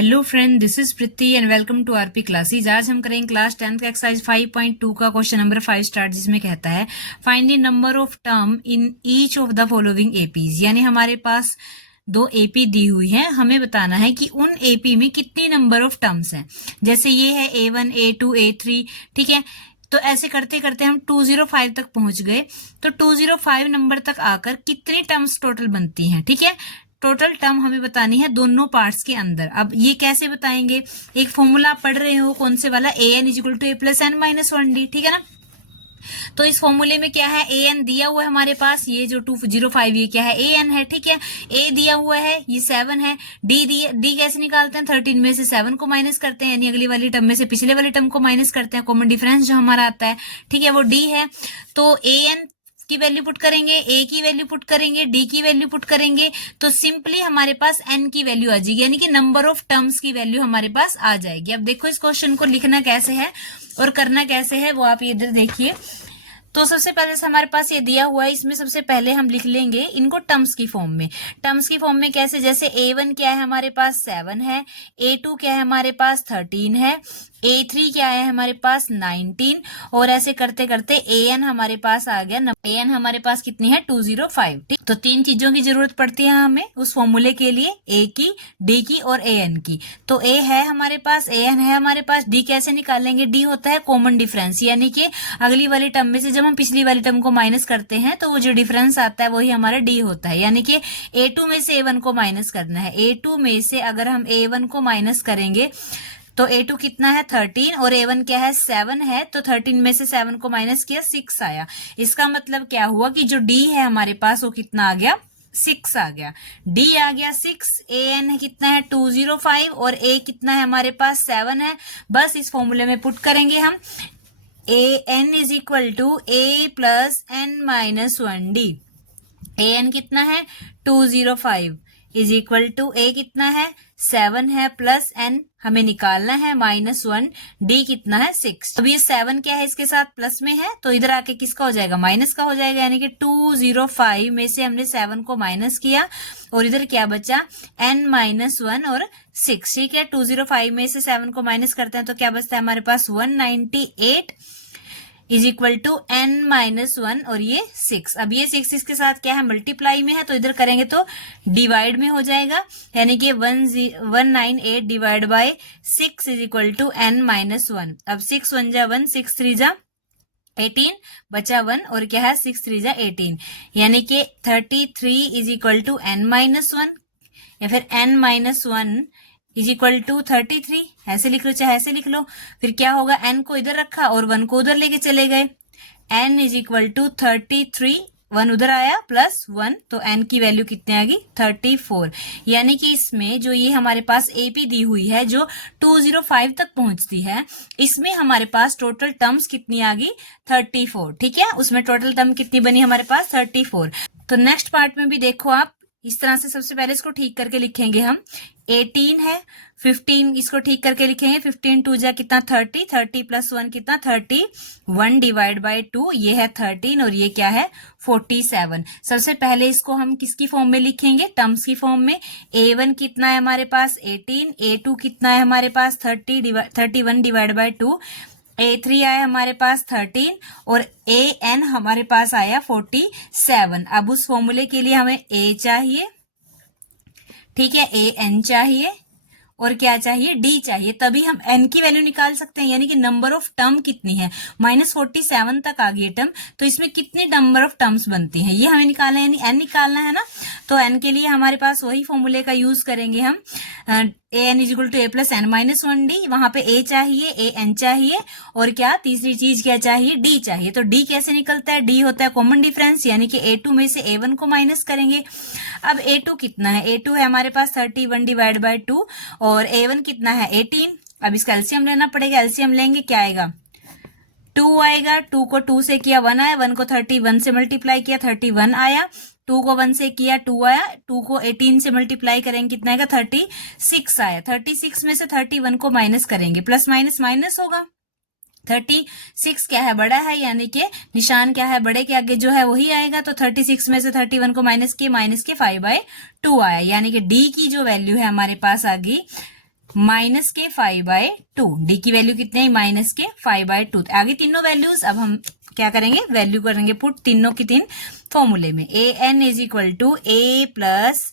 Hello friend, this is Preeti and welcome to RP classes. आज हम करेंगे क्लास 10 का एक्सरसाइज 5.2 का क्वेश्चन नंबर 5 स्टार्ट, जिसमें कहता है find the number of term in each of the following APs. यानी हमारे पास दो एपी दी हुई है, हमें बताना है कि उन एपी में कितनी नंबर ऑफ टर्म्स हैं। जैसे ये है A1, A2, A3, ठीक है। तो ऐसे करते करते हम 205 तक पहुंच गए। तो 205 नंबर तक आकर कितनी टर्म्स टोटल बनती हैं, ठीक है। टोटल टर्म हमें बतानी है दोनों पार्ट्स के अंदर। अब ये कैसे बताएंगे, एक फॉर्मूला पढ़ रहे हो, कौन से वाला, an equal to a plus n minus 1d, ठीक है ना। तो इस फॉर्मूले में क्या है, an दिया हुआ है हमारे पास, ये जो 205 ये क्या है, an है, ठीक है। a दिया हुआ है, ये 7 है। d कैसे निकालते हैं, 13 में से 7 को माइनस करते हैं, यानी अगली वाली टर्म में से पिछले वाली टर्म को माइनस करते हैं। कॉमन डिफरेंस जो हमारा आता है, ठीक है, वो d है। तो an की वैल्यू पुट करेंगे, a की वैल्यू पुट करेंगे, d की वैल्यू पुट करेंगे, तो सिंपली हमारे पास n की वैल्यू आ जाएगी, यानी कि नंबर ऑफ टर्म्स की वैल्यू हमारे पास आ जाएगी। अब देखो इस क्वेश्चन को लिखना कैसे है और करना कैसे है वो आप इधर देखिए। तो सबसे पहले से हमारे पास ये दिया हुआ है, इसमें सबसे पहले हम लिख लेंगे इनको टर्म्स की फॉर्म में। टर्म्स की फॉर्म में कैसे, जैसे A1 क्या है हमारे पास 7 है, A2 क्या है हमारे पास 13 है, A3 क्या है हमारे पास 19, और ऐसे करते करते AN हमारे पास आ गया। AN हमारे पास कितनी है 205, ठीक। तो तीन चीजों की जरूरत पड़ती है हमें उस फॉर्मूले के लिए, A की, D की और AN की। तो A है हमारे पास, AN है हमारे पास, D कैसे निकालेंगे, D होता है कॉमन डिफरेंस, यानी कि अगली वाली टर्म में से जब हम पिछली वाली टर्म को माइनस करते हैं तो वो जो डिफरेंस आता है वही हमारा D होता है। यानी कि A2 में से A1 को माइनस करना है। A2 में से अगर हम A1 को माइनस करेंगे तो A2 कितना है 13 और A1 क्या है 7 है, तो 13 में से 7 को माइनस किया 6 आया। इसका मतलब क्या हुआ कि जो D है हमारे पास वो कितना आ गया, 6 आ गया। D आ गया 6, AN कितना है 205 और A कितना है हमारे पास 7 है। बस इस फॉर्मूले में पुट करेंगे हम, AN is equal to A plus n minus 1D। AN कितना है 205 इज इक्वल टू A कितना है 7 है प्लस n हमें निकालना है -1, D कितना है 6। अब ये 7 क्या है इसके साथ प्लस में है, तो इधर आके किसका हो जाएगा, माइनस का हो जाएगा, यानी कि 205 में से हमने 7 को माइनस किया और इधर क्या बचा n-1 और 6, ठीक है। 205 में से 7 को माइनस करते हैं तो क्या बचता है हमारे पास 198 इज इक्वल टू n-1 और ये 6। अब ये 6 इसके साथ क्या है, मल्टीप्लाई में है, तो इधर करेंगे तो डिवाइड में हो जाएगा, यानी कि 198 divide by 6 is equal to n-1। अब 6 1 जा 1, 6 3 जा 18, बचा 1 और क्या है 6 3 जा 18, यानी कि 33 इज इक्वल टू n-1 या फिर n-1 इज इक्वल टू 33। ऐसे लिख लो चाहे ऐसे लिख लो। फिर क्या होगा, n को इधर रखा और 1 को उधर लेके चले गए, n इज इक्वल टू 33, 1 उधर आया प्लस 1, तो n की वैल्यू कितनी आ गई 34। यानी कि इसमें जो ये हमारे पास AP दी हुई है जो 205 तक पहुंचती है, इसमें हमारे पास टोटल टर्म्स कितनी आ गई 34, ठीक है। उसमें टोटल टर्म कितनी बनी हमारे पास 34। तो नेक्स्ट पार्ट में भी देखो आप, इस तरह से सबसे पहले इसको ठीक करके लिखेंगे हम। 18 है, 15 इसको ठीक करके लिखेंगे, 15 2 जा कितना 30, 30 प्लस 1 कितना 31 डिवाइड बाय 2, ये है 13 और ये क्या है 47। सबसे पहले इसको हम किसकी फॉर्म में लिखेंगे, टर्म्स की फॉर्म में। A1 कितना है हमारे पास 18, A2 कितना है हमारे पास 31 डिवाइड बाय 2, A3 आया हमारे पास 13 और AN हमारे पास आया 47। अब उस फॉर्मूले के लिए हमें A चाहिए, ठीक है, AN चाहिए और क्या चाहिए D चाहिए, तभी हम n की वैल्यू निकाल सकते हैं, यानी कि नंबर ऑफ टर्म कितनी है। -47 तक आ गई टर्म, तो इसमें कितनी नंबर ऑफ टर्म्स बनती हैं ये हमें निकालना है, यानी n निकालना है ना। तो n के लिए हमारे पास वही फॉर्मूले का यूज करेंगे हम, AN is equal to A plus n-1D। वहां पे A चाहिए, AN चाहिए और क्या तीसरी चीज क्या चाहिए, D चाहिए। तो D कैसे निकलता है, D होता है कॉमन डिफरेंस, यानी कि A2 में से A1 को माइनस करेंगे। अब A2 कितना है, A2 है हमारे पास 31 डिवाइड बाय 2 और A1 कितना है 18। अब इसका एलसीएम लेना पड़ेगा, एलसीएम लेंगे क्या आएगा 2 आएगा, 2 को 2 से किया 1 आया, 1 को 31 से मल्टीप्लाई किया 31 आया, 2 को 1 से किया 2 आया, 2 को 18 से मल्टीप्लाई करेंगे कितना आएगा 36 आया। 36 में से 31 को माइनस करेंगे, प्लस माइनस माइनस होगा, 36 क्या है बड़ा है, यानी कि निशान क्या है बड़े के आगे जो है वही आएगा। तो 36 में से 31 को माइनस के 5/2 आया, यानी कि D की जो वैल्यू है हमारे पास आ गई माइनस के 5/2, डी की वैल्यू कितनी है माइनस के 5/2। आगे तीनों वैल्यूज अब हम क्या करेंगे, वैल्यू करेंगे पुट तीनों की तीन फॉर्मूले में। A N is equal to A plus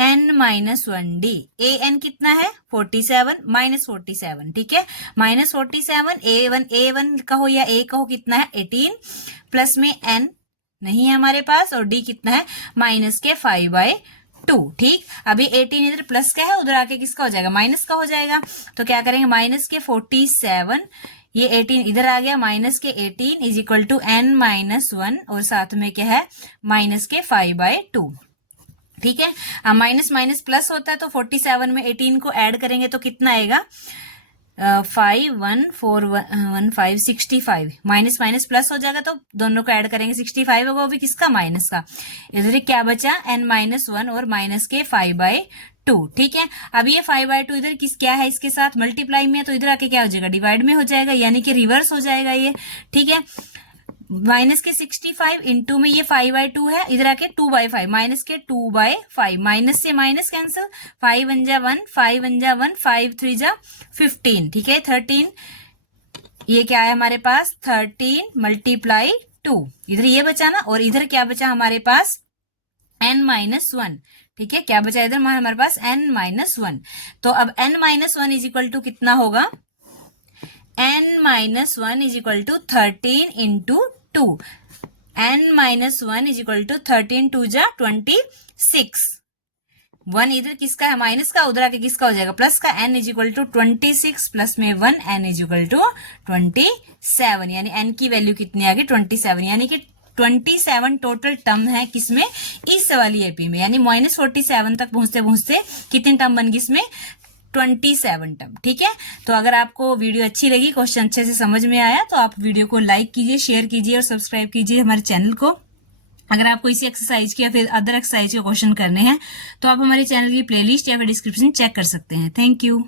n minus 1d। A N कितना है 47 माइनस 47, ठीक है, माइनस 47। ए वन कहो या ए कहो, कितना है 18 प्लस में n नहीं है हमारे पास, और d कितना है माइनस के 5/2, ठीक। अभी 18 इधर प्लस का है, उधर आके किसका हो जाएगा माइनस का हो जाएगा। तो क्या करेंगे, माइनस के 47, ये 18 इधर आ गया, माइनस के 18 is equal to n minus 1, और साथ में क्या है माइनस के 5/2, ठीक है। अब माइनस माइनस प्लस होता है, तो 47 में 18 को ऐड करेंगे तो कितना आएगा 5 1 4 1 5 65, माइनस माइनस प्लस हो जाएगा तो दोनों को ऐड करेंगे 65 होगा, वो भी किसका माइनस का। इधर क्या बचा n माइनस 1 और माइनस के 5/2, ठीक है। अब ये 5/2 इधर किस क्या है, इसके साथ मल्टीप्लाई में है, तो इधर आके क्या हो जाएगा डिवाइड में हो जाएगा, यानी कि रिवर्स हो जाएगा ये, ठीक है। माइनस के 65 इंटू में ये 5/2 है, इधर आके 2/5, माइनस के 2/5, माइनस से माइनस कैंसिल, 5 1 जा 1, 5 1 जा 1, 5 3 जा 15, ठीक है 13। ये क्या है हमारे पास 13 मल्टीप्लाई 2, इधर ये बचा ना, और इधर क्या बचा हमारे पास n माइनस 1, ठीक है, क्या बचा इधर हमारे पास n माइनस 1। तो अब n minus 1 is equal to कितना होगा, n minus 1 is equal to 13 into 2, n minus 1 is equal to 13 2 जा 26, 1 इधर किसका है माइनस का, उधर आके किसका हो जाएगा प्लस का, n is equal to 26 plus में 1, n इज इक्वल टू 27, यानी n की वैल्यू कितनी आ गई 27, यानी कि 27 टोटल टर्म है किसमें, इस वाली एपी में, यानी माइनस 47 तक पहुंचते पहुंचते कितनी टर्म बन गई इसमें 27 टर्म, ठीक है। तो अगर आपको वीडियो अच्छी लगी, क्वेश्चन अच्छे से समझ में आया, तो आप वीडियो को लाइक कीजिए, शेयर कीजिए और सब्सक्राइब कीजिए हमारे चैनल को। अगर आपको इसी एक्सरसाइज के या फिर अदर एक्सरसाइज के क्वेश्चन करने हैं तो आप हमारे चैनल की प्लेलिस्ट या फिर डिस्क्रिप्शन चेक कर सकते हैं। Thank you.